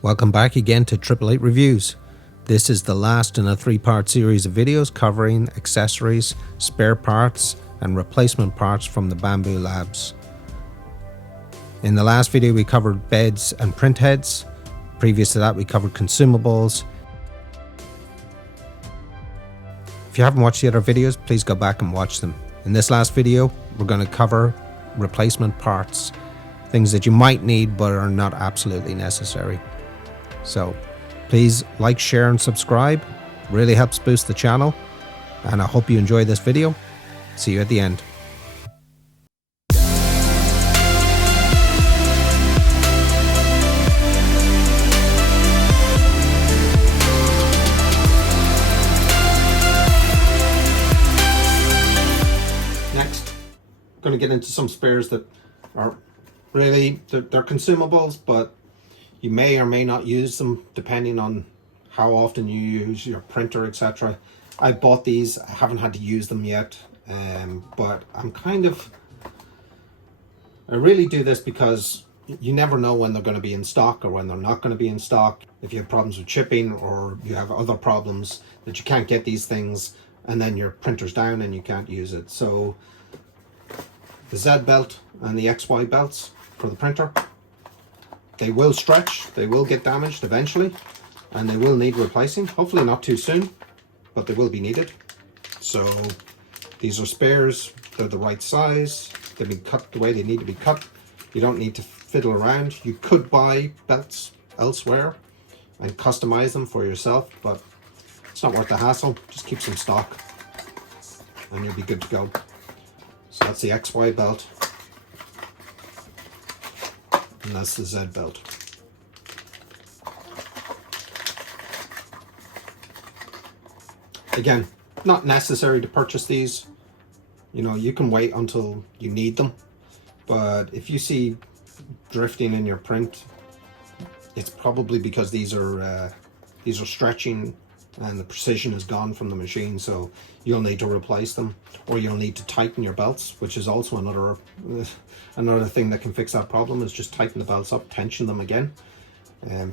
Welcome back again to 888 Reviews. This is the last in a 3-part series of videos covering accessories, spare parts and replacement parts from the Bambu labs. In the last video we covered beds and print heads. Previous to that we covered consumables. If you haven't watched the other videos, please go back and watch them. In this last video we're going to cover replacement parts, things that you might need but are not absolutely necessary. So please like, share and subscribe. Really helps boost the channel, and I hope you enjoy this video. See you at the end. Next, I'm going to get into some spares that are really, they're consumables, but you may or may not use them depending on how often you use your printer, etc. I bought these, I haven't had to use them yet, but I really do this because you never know when they're going to be in stock or when they're not going to be in stock. If you have problems with shipping or you have other problems that you can't get these things and then your printer's down and you can't use it. So the Z belt and the XY belts for the printer, they will stretch, they will get damaged eventually, and they will need replacing. Hopefully not too soon, but they will be needed. So these are spares, they're the right size, they've been cut the way they need to be cut. You don't need to fiddle around. You could buy belts elsewhere and customize them for yourself, but it's not worth the hassle. Just keep some stock and you'll be good to go. So that's the XY belt. And that's the Z belt. Again, not necessary to purchase these. You know, you can wait until you need them. But if you see drifting in your print, it's probably because these are stretching and the precision is gone from the machine, so you'll need to replace them, or you'll need to tighten your belts, which is also another thing that can fix that problem, is just tighten the belts up, tension them again.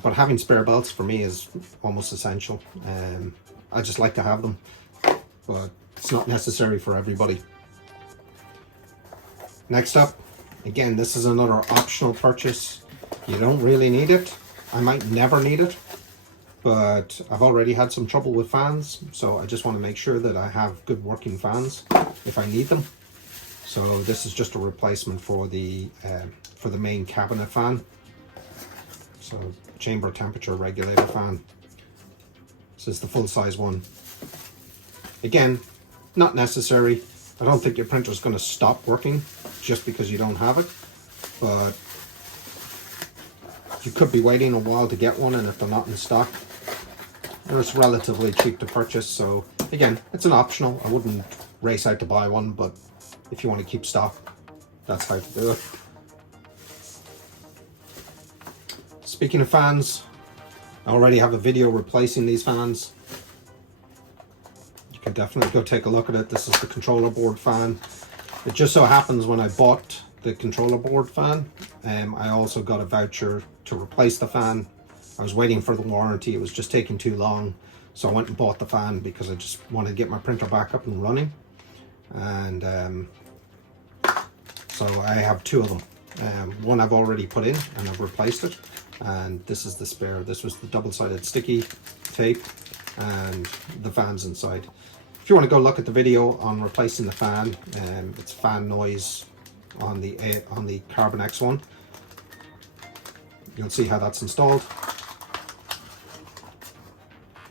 But having spare belts for me is almost essential. I just like to have them, but it's not necessary for everybody. Next up, again, this is another optional purchase. You don't really need it. I might never need it, but I've already had some trouble with fans, so I just want to make sure that I have good working fans if I need them. So this is just a replacement for the main cabinet fan. So chamber temperature regulator fan. This is the full size one. Again, not necessary. I don't think your printer is going to stop working just because you don't have it, but you could be waiting a while to get one, and if they're not in stock, and it's relatively cheap to purchase. So again, it's an optional. I wouldn't race out to buy one, but if you want to keep stock, that's how to do it. Speaking of fans, I already have a video replacing these fans. You can definitely go take a look at it. This is the controller board fan. It just so happens when I bought the controller board fan, I also got a voucher to replace the fan. I was waiting for the warranty, it was just taking too long, so I went and bought the fan because I just wanted to get my printer back up and running. And so I have two of them. One I've already put in and I've replaced it, and this is the spare. This was the double-sided sticky tape and the fans inside. If you want to go look at the video on replacing the fan, it's fan noise on the Carbon X1. You'll see how that's installed.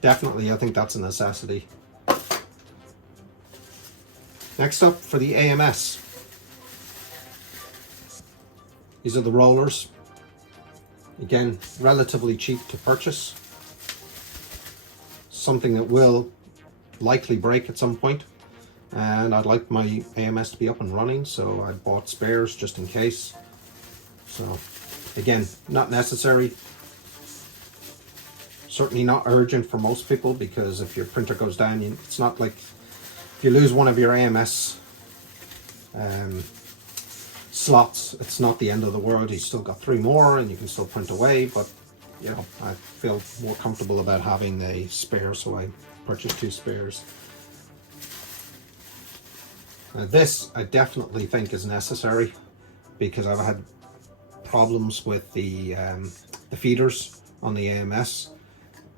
Definitely, I think that's a necessity. Next up, for the AMS. These are the rollers. Again, relatively cheap to purchase. Something that will likely break at some point. And I'd like my AMS to be up and running, so I bought spares just in case. So again, not necessary. Certainly not urgent for most people, because if your printer goes down, it's not like if you lose one of your AMS slots, it's not the end of the world. You've still got 3 more and you can still print away, but you know, I feel more comfortable about having a spare, so I purchased 2 spares. This I definitely think is necessary because I've had problems with the feeders on the AMS,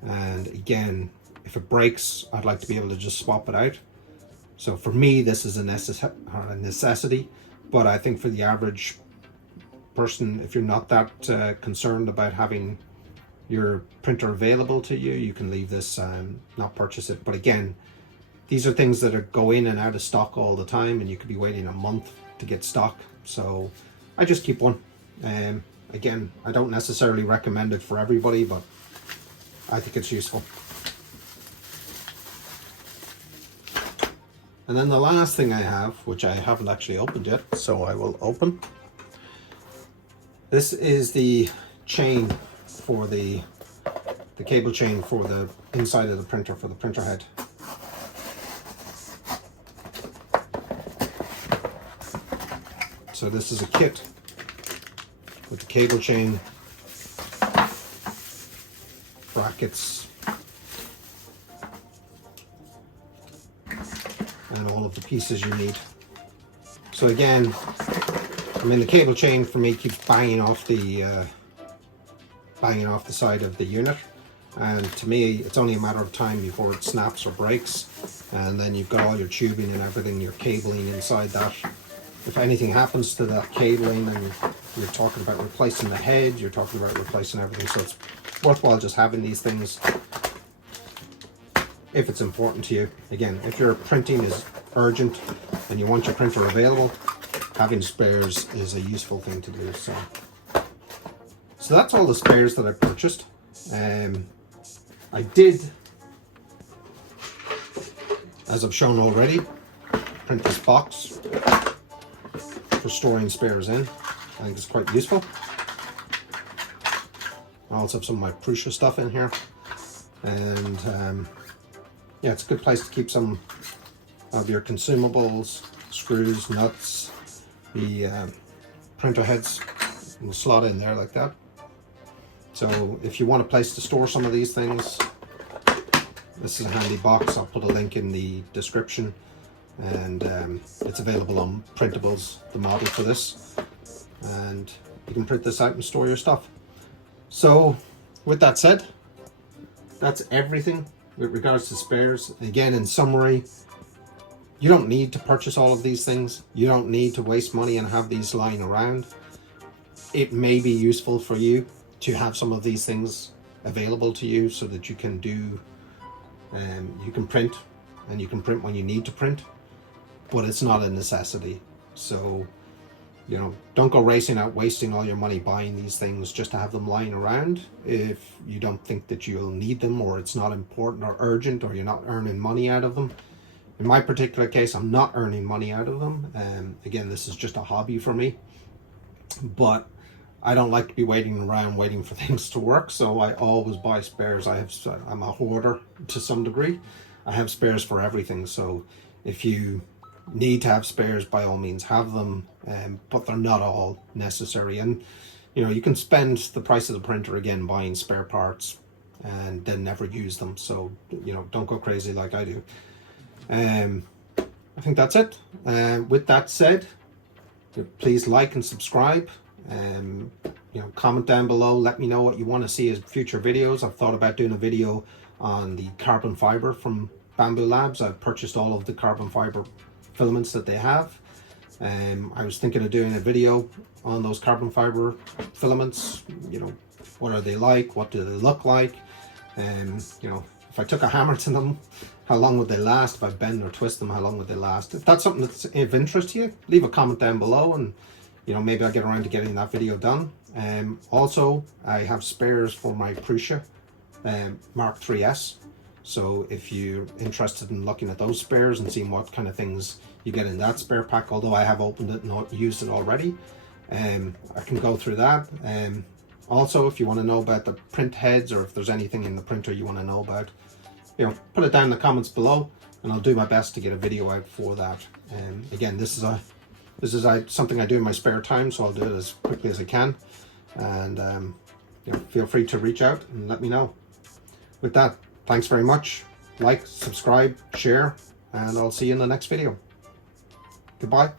and again, if it breaks, I'd like to be able to just swap it out. So for me, this is a necessity, but I think for the average person, if you're not that concerned about having your printer available to you, you can leave this and not purchase it. But again, these are things that go in and out of stock all the time, and you could be waiting a month to get stock. So I just keep one. Again, I don't necessarily recommend it for everybody, but I think it's useful. And then the last thing I have, which I haven't actually opened yet, so I will open. This is the chain for the cable chain for the inside of the printer, for the printer head. So this is a kit with the cable chain, brackets, and all of the pieces you need. So again, I mean, the cable chain for me keeps banging off the side of the unit, and to me it's only a matter of time before it snaps or breaks, and then you've got all your tubing and everything, your cabling inside that. If anything happens to that cabling, then you're talking about replacing the head, you're talking about replacing everything. So it's worthwhile just having these things if it's important to you. Again, if your printing is urgent and you want your printer available, having spares is a useful thing to do. So that's all the spares that I purchased. I did, as I've shown already, print this box for storing spares in. I think it's quite useful. I also have some of my Prusa stuff in here, and yeah, it's a good place to keep some of your consumables, screws, nuts, the printer heads will slot in there like that. So if you want a place to store some of these things, this is a handy box. I'll put a link in the description, and it's available on Printables, the model for this, and you can print this out and store your stuff. So with that said, that's everything with regards to spares. Again, in summary, you don't need to purchase all of these things. You don't need to waste money and have these lying around. It may be useful for you to have some of these things available to you so that you can do, you can print, and you can print when you need to print, but it's not a necessity. So, you know, don't go racing out wasting all your money buying these things just to have them lying around if you don't think that you'll need them, or it's not important or urgent, or you're not earning money out of them. In my particular case, I'm not earning money out of them. Again, this is just a hobby for me, but I don't like to be waiting around waiting for things to work, so I always buy spares. I'm a hoarder to some degree. I have spares for everything, so if you need to have spares, by all means have them, but they're not all necessary. And you know, you can spend the price of the printer again buying spare parts and then never use them, so you know, don't go crazy like I do. I think that's it. With that said, please like and subscribe. You know, comment down below, let me know what you want to see as future videos. I've thought about doing a video on the carbon fiber from Bambu Labs. I've purchased all of the carbon fiber filaments that they have. I was thinking of doing a video on those carbon fiber filaments. You know, what are they like? What do they look like? You know, if I took a hammer to them, how long would they last? If I bend or twist them, how long would they last? If that's something that's of interest to you, leave a comment down below, and you know, maybe I'll get around to getting that video done. Also, I have spares for my Prusa Mark 3S. So if you're interested in looking at those spares and seeing what kind of things you get in that spare pack, although I have opened it and used it already, I can go through that. Also, if you want to know about the print heads, or if there's anything in the printer you want to know about, you know, put it down in the comments below, and I'll do my best to get a video out for that. Again, this is something I do in my spare time, so I'll do it as quickly as I can. And feel free to reach out and let me know. With that, thanks very much. Like, subscribe, share, and I'll see you in the next video. Goodbye.